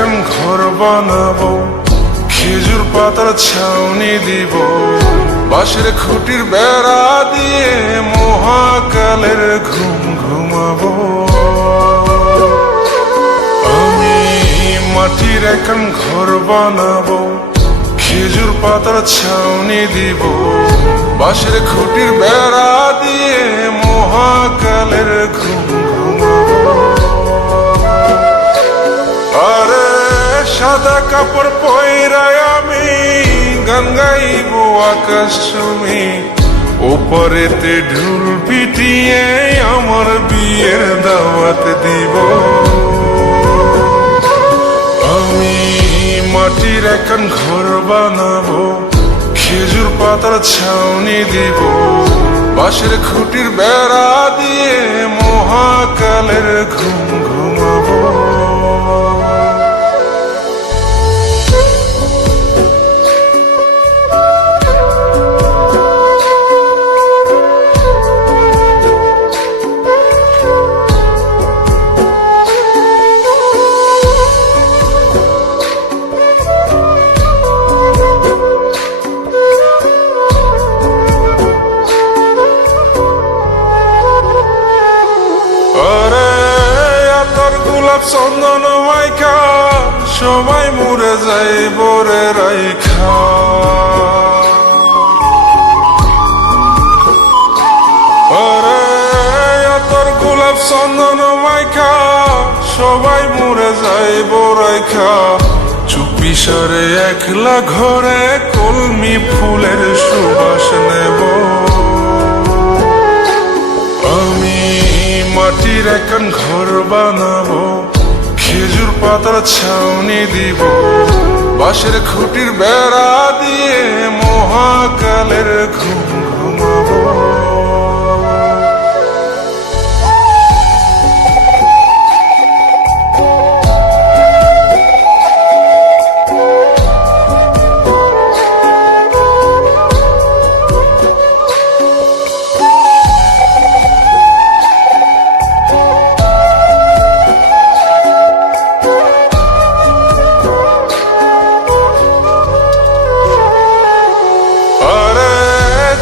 এখন ঘর বানাবো, খেজুর পাতার ছাউনি দিব, বাঁশের খুঁটির বেড়া দিয়ে মহাকালের ঘুম ঘুমাবো। আমি মাটির এখন ঘর বানাবো, খেজুর পাতার ছাউনি দিব, বাঁশের খুঁটির বেড়া দিয়ে মহাকালের ঘুম ঘুমাবো। আরে সাদা কাপড় পয়রায় আমি গান গাইব আকাশ চুমি, ওপরেতে ঢুল পিটিয়ে আমার বিয়ের দাওয়াত দিব। আমি মাটির এখন ঘর বানাবো, খেজুর পাতার ছাউনি দিব, বাঁশের খুঁটির বেড়া দিয়ে মহাকালের ঘুম ঘুমাবো। চন্দন মাইকা সবাই মরে যাই বরে রাইখা, আরে তোর গোলাপ চন্দন মাইকা সবাই মরে যাই বরাইখা, চুপি সারে একলা ঘরে কলমি ফুলের সুবাস নেব। আমি মাটির এখন ঘর বানাবো, খেজুর পাতার ছাউনি দিব, বাঁশের খুঁটির বেড়া দিয়ে মহাকালের ঘুম ঘুমাবো।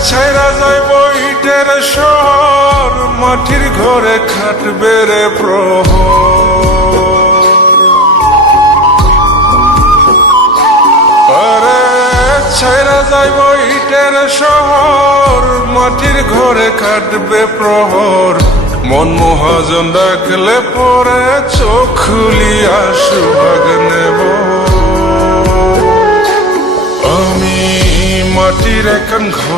ছাইরা যাইব ইটের শহর, মাটির ঘরে খাটবে রে প্রহর। আরে ছাইরা যাইব ইটের শহর, মাটির ঘরে খাটবে প্রহর। মন মহাজন ডাকলে পরে চোখ খুলিয়া সুভাগ নেব। আমি মাটির এখন ঘর